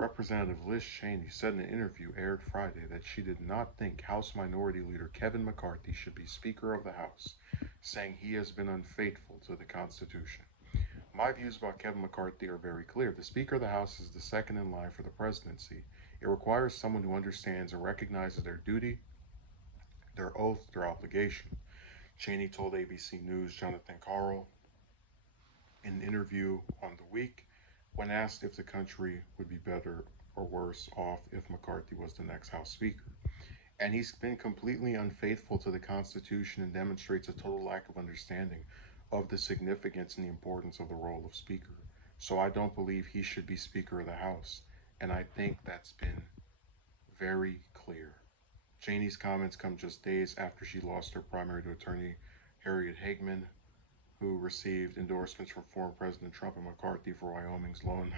Representative Liz Cheney said in an interview aired Friday that she did not think House Minority Leader Kevin McCarthy should be Speaker of the House, saying he has been unfaithful to the Constitution. My views about Kevin McCarthy are very clear. The Speaker of the House is the second in line for the presidency. It requires someone who understands and recognizes their duty, their oath, their obligation. Cheney told ABC News' Jonathan Karl in an interview on The Week when asked if the country would be better or worse off if McCarthy was the next House Speaker. And he's been completely unfaithful to the Constitution and demonstrates a total lack of understanding of the significance and the importance of the role of Speaker. So I don't believe he should be Speaker of the House. And I think that's been very clear. Cheney's comments come just days after she lost her primary to attorney Harriet Hageman, who received endorsements from former President Trump and McCarthy for Wyoming's lone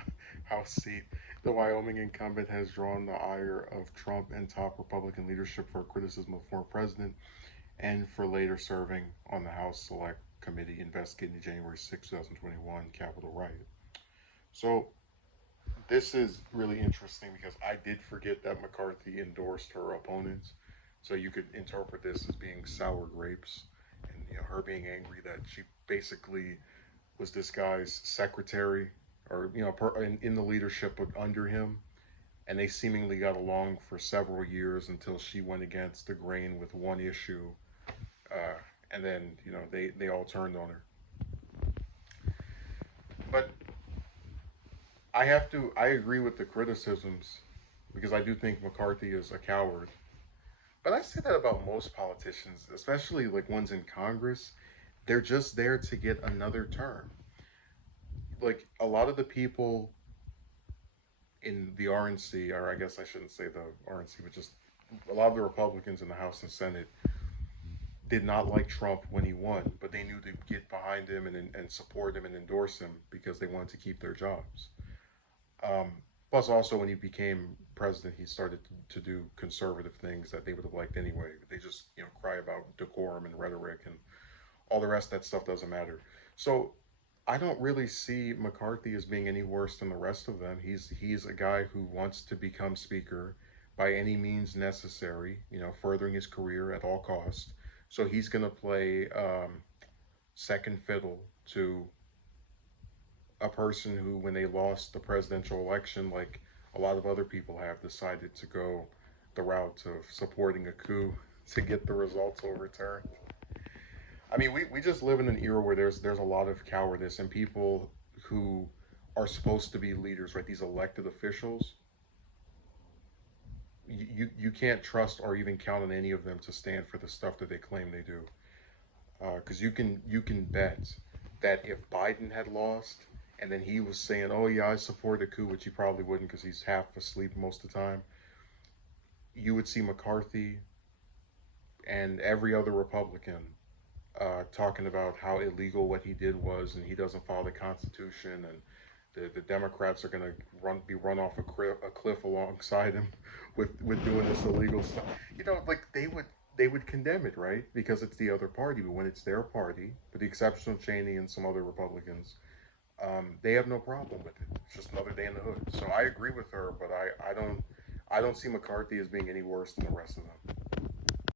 House seat. The Wyoming incumbent has drawn the ire of Trump and top Republican leadership for criticism of the former president and for later serving on the House Select Committee investigating the January 6, 2021 Capitol riot. So this is really interesting because I did forget that McCarthy endorsed her opponents. So you could interpret this as being sour grapes and her being angry that she basically was this guy's secretary or in the leadership under him, and they seemingly got along for several years until she went against the grain with one issue, uh, and then they all turned on her. But I agree with the criticisms because I do think McCarthy is a coward. But I say that about most politicians, especially like ones in Congress. They're just there to get another term. Like a lot of the people in the RNC, or I guess I shouldn't say the RNC, but just a lot of the Republicans in the House and Senate did not like Trump when he won, but they knew to get behind him and support him and endorse him because they wanted to keep their jobs. Um, Plus, also when he became president, he started to do conservative things that they would have liked anyway. They just cry about decorum and rhetoric and all the rest of that stuff doesn't matter. So I don't really see McCarthy as being any worse than the rest of them. He's a guy who wants to become speaker by any means necessary, furthering his career at all costs. So he's going to play second fiddle to a person who, when they lost the presidential election, like a lot of other people have, decided to go the route of supporting a coup to get the results overturned. I mean, we just live in an era where there's a lot of cowardice and people who are supposed to be leaders, right? These elected officials, you can't trust or even count on any of them to stand for the stuff that they claim they do. Because you can bet that if Biden had lost and then he was saying, "Oh yeah, I support a coup," which he probably wouldn't because he's half asleep most of the time, you would see McCarthy and every other Republican talking about how illegal what he did was, and he doesn't follow the Constitution, and the Democrats are going to be run off a cliff alongside him with doing this illegal stuff. Like they would condemn it, right? Because it's the other party. But when it's their party, with the exception of Cheney and some other Republicans, they have no problem with it. It's just another day in the hood. So I agree with her, but I don't see McCarthy as being any worse than the rest of them.